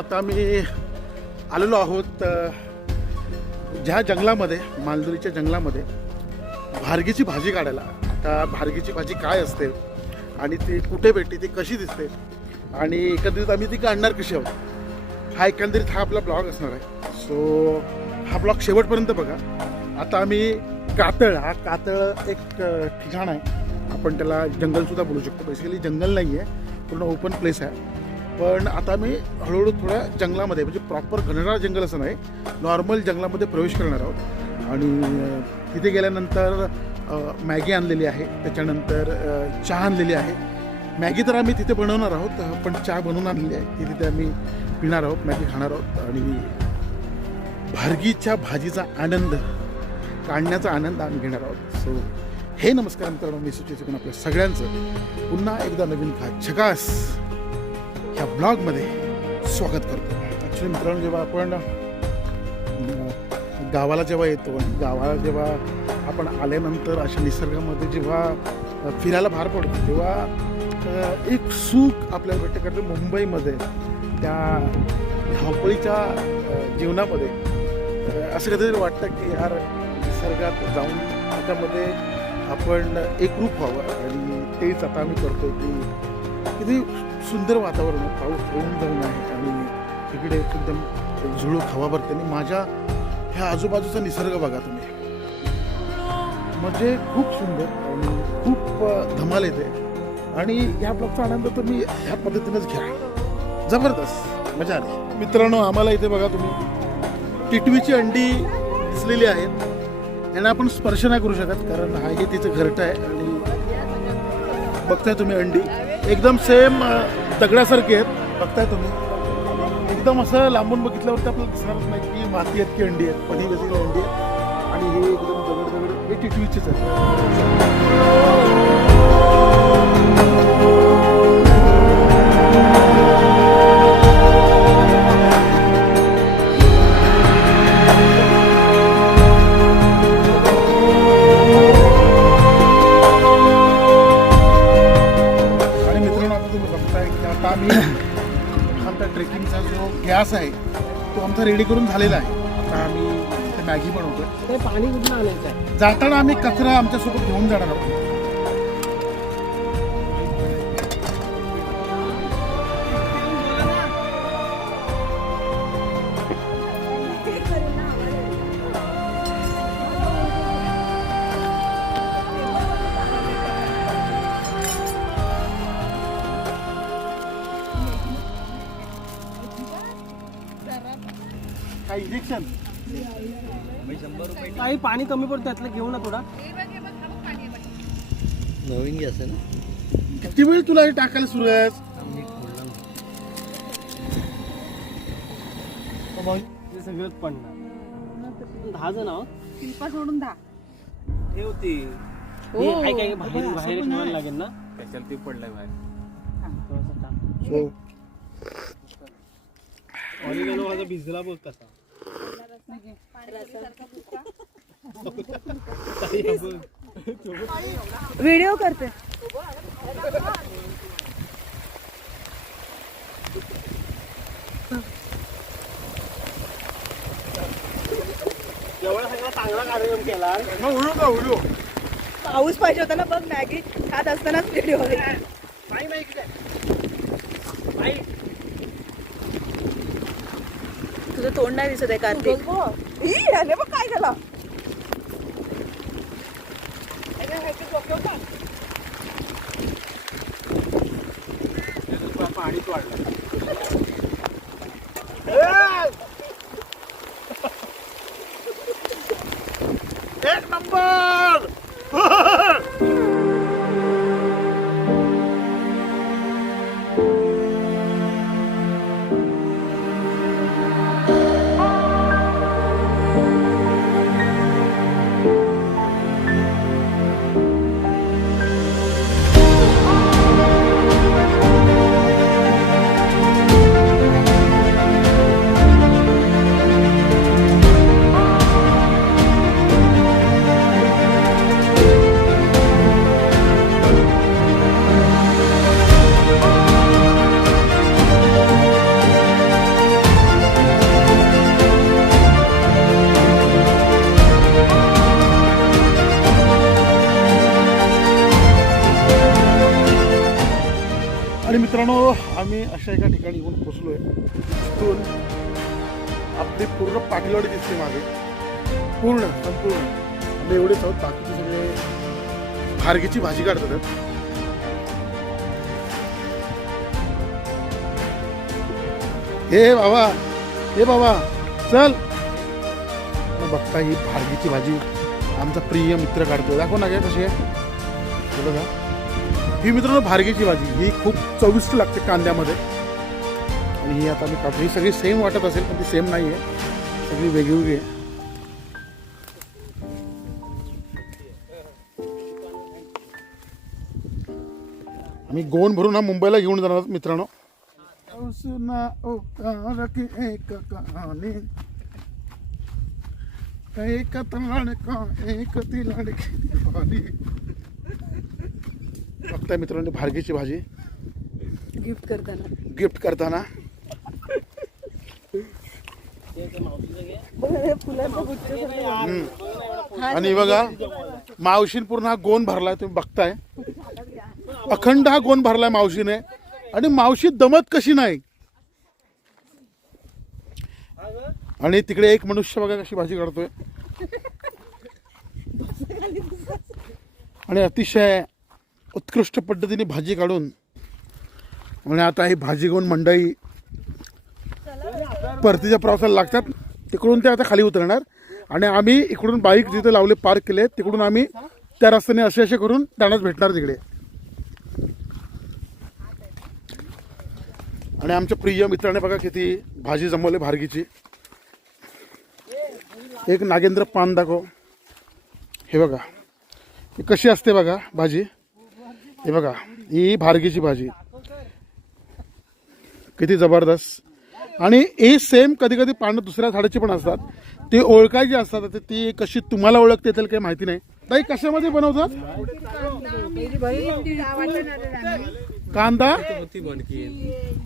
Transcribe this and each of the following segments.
आता आम्ही आलेलो आहोत ज्या जंगलामध्ये, मालदरीच्या जंगलामध्ये भारगीची भाजी काढायला. आता भारगीची भाजी काय असते आणि ती कुठे भेटते, ती कशी दिसते आणि एकंदरीत आम्ही ती काढणार कशी आहोत, हा एकंदरीत हा आपला ब्लॉग असणार आहे. सो हा ब्लॉग शेवटपर्यंत बघा. आता आम्ही कातळ, हा कातळ एक ठिकाण आहे, आपण त्याला जंगलसुद्धा बोलू शकतो. बेसिकली जंगल नाही आहे, पूर्ण ओपन प्लेस आहे. पण आता आम्ही हळूहळू थोड्या जंगलामध्ये, म्हणजे प्रॉपर घनदाट जंगल असं नाही, नॉर्मल जंगलामध्ये प्रवेश करणार आहोत. आणि तिथे गेल्यानंतर मॅगी आणलेली आहे, त्याच्यानंतर चहा आणलेली आहे. मॅगी तर आम्ही तिथे बनवणार आहोत, पण चहा बनवून आणलेली आहे ती तिथे आम्ही पिणार आहोत, मॅगी खाणार आहोत आणि भारगीच्या भाजीचा आनंद काढण्याचा आनंद आम्ही घेणार आहोत. सो हे नमस्कार मित्रांनो, मी सुचित आपल्या सगळ्यांचं पुन्हा एकदा नवीन झकास ह्या ब्लॉगमध्ये स्वागत करतो. ॲक्च्युली मित्रांनो, जेव्हा आपण गावाला जेव्हा येतो आणि गावाला जेव्हा आपण आल्यानंतर अशा निसर्गामध्ये जेव्हा फिरायला बाहेर पडतो, तेव्हा एक सुख आपल्याला भेटते. कारण मुंबईमध्ये त्या धावपळीच्या जीवनामध्ये असं कधीतरी वाटतं की यार निसर्गात जाऊन त्याच्यामध्ये आपण एकरूप व्हावं. आणि तेच आता आम्ही करतो की किती सुंदर वातावरण, पाऊस होऊन जाऊन आहे आणि तिकडे एकदम झुळूक हवा भरते. आणि माझ्या ह्या आजूबाजूचा निसर्ग बघा तुम्ही, म्हणजे खूप सुंदर आणि खूप धमाल येते. आणि ह्या ब्लॉगचा आनंद तुम्ही ह्या पद्धतीनंच घ्या, जबरदस्त मजा आली. मित्रांनो, आम्हाला इथे बघा तुम्ही टिटवीची अंडी दिसलेली आहेत. यांना आपण स्पर्श नाही करू शकत कारण हा हे तिचं घरटं आहे. आणि बघताय तुम्ही अंडी एकदम सेम दगडासारखे आहेत, बघताय तुम्ही. एकदम असं लांबून बघितल्यावर तर आपल्याला दिसणारच नाही की माती आहेत की अंडी आहेत, पण ही बेसिकली अंडी आहेत. आणि हे एकदम दगड हे टिटवीचेच आहेत. आमचा ट्रेकिंगचा जो गॅस आहे तो आमचा रेडी करून झालेला आहे. आता आम्ही इथे मॅगी बनवतोय. पाणी कुठून आणायचं आहे? जाताना आम्ही कचरा आमच्यासोबत घेऊन जाणार आहोत. काही इंजेक्शन काही पाणी कमी पडतं त्यातलं घेऊ ना थोडा. नवीन गॅस आहे ना. किती वेळ तुला हे टाकायला सुरू आहे? सगळंच पडणार. 10 जण आहोत. शिल्पा सोडून 10 ठेवती. बाहेर बाहेर ठेवायला लागेल ना, त्याच्यात ते पडलंय बाहेर. ऑरिगॅनो माझा भिजला बोल कसा. व्हिडिओ करते. एवढा सगळा चांगला कार्यक्रम केला. उडू पाऊस पाहिजे होता ना, बघ मॅगी खात असतानाच व्हिडिओ. तुझं तोंड नाही दिसत आहे कार्तिक. अरे बघ काय झालं. पाणीच वाढलं. एक नंबर. आणि मित्रांनो आम्ही अशा एका ठिकाणी येऊन पोचलोय तिथून आपली पूर्ण पाटीलवाडी दिसते मागे संपूर्ण आम्ही एवढेच आहोत बाकीचे सगळे भार्गीची भाजी काढतात. हे बाबा चल बघता ही भार्गीची भाजी आमचा प्रिय मित्र काढतोय. दाखव ना काय कशी आहे हे बघा. ही मित्रांनो भार्गीची भाजी ही खूप चविष्ट लागते कांद्यामध्ये आणि ही आता मी काढतो. ही सगळी सेम वाटत असेल पण ती सेम नाही आहे, सगळी वेगळी आहे. आम्ही गोन भरून हा मुंबईला घेऊन जाणार आहोत मित्रांनो. बघताय मित्रांनो भार्गीची भाजी गिफ्ट करताना आणि बघा मावशीन पूर्ण हा गोन भरलाय तुम्ही बघताय. अखंड हा गोन भरलाय मावशीने आणि मावशी दमत कशी नाही. आणि तिकडे एक मनुष्य बघा कशी भाजी काढतोय आणि अतिशय उत्कृष्ट पद्धतीने भाजी काढून आणि आता ही भाजी घेऊन मंडळी परतीच्या प्रवासाला लागतात. तिकडून ते आता खाली उतरणार आणि आम्ही इकडून बाईक जिथे लावले पार्क केले तिकडून आम्ही त्या रस्त्याने असे करून त्यांनाच भेटणार तिकडे. आणि आमच्या प्रिय मित्राने बघा किती भाजी जमवली भार्गीची. एक नागेंद्र पान दाखव. हे बघा ही कशी असते बघा भाजी. हे बघा ही भार्गीची भाजी किती जबरदस्त. आणि हे सेम कधी कधी पानं दुसऱ्या झाडाची पण असतात, ती ओळखायची असतात. आता ती कशी तुम्हाला ओळखते येतील काही माहिती नाही. ताई कशामध्ये बनवतात?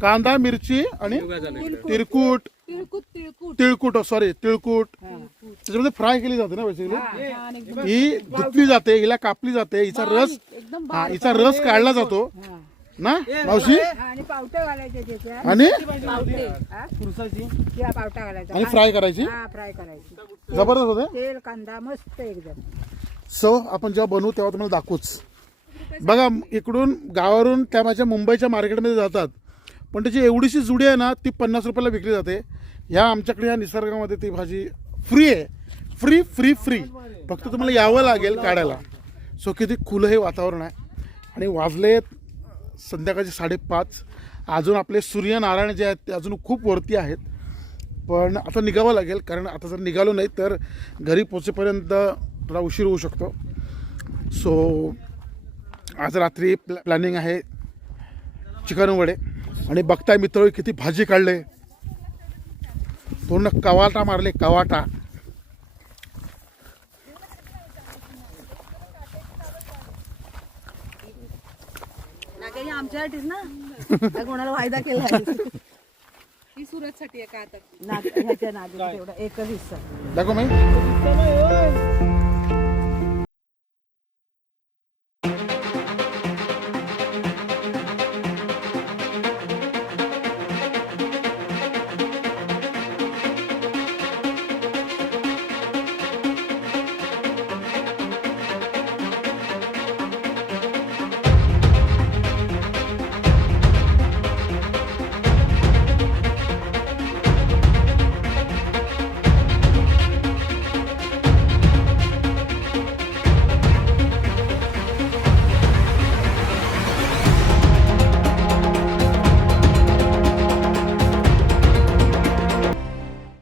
कांदा मिरची आणि तिळकूट त्याच्यामध्ये फ्राय केली जाते ना बेसिकली. ही धुतली जाते, हिला कापली जाते, हिचा रस काढला जातो ना मावशी. आणि फ्राय करायची जबरदस्त होते. तेल कांदा मस्त एकदम. सो आपण जेव्हा बनवू तेव्हा तुम्हाला दाखवूच. बघा इकडून गावावरून त्या माझ्या मुंबईच्या मार्केटमध्ये जातात पण त्याची एवढीशी जुडी आहे ना ती 50 रुपयाला विकली जाते. ह्या आमच्याकडे ह्या निसर्गामध्ये ती भाजी फ्री आहे. फ्री फक्त तुम्हाला यावं लागेल काढायला. सो किती खुलं हे वातावरण आहे. आणि वाजले संध्याकाळचे 5:30. अजून आपले सूर्यनारायण जे आहेत ते अजून खूप वरती आहेत पण आता निघावं लागेल कारण आता जर निघालो नाही तर घरी पोचेपर्यंत थोडा उशीर होऊ शकतो. सो आज रात्री प्लॅनिंग आहे चिकन वडे. आणि बघताय मित्र किती भाजी काढले, पूर्ण कवाटा मारले कवाटा. आमच्यासाठीच ना कोणाला वायदा केला ही सुरतसाठी आहे का आता ह्याच्या नादी तेवढा एकच हिस्सा दाखव मी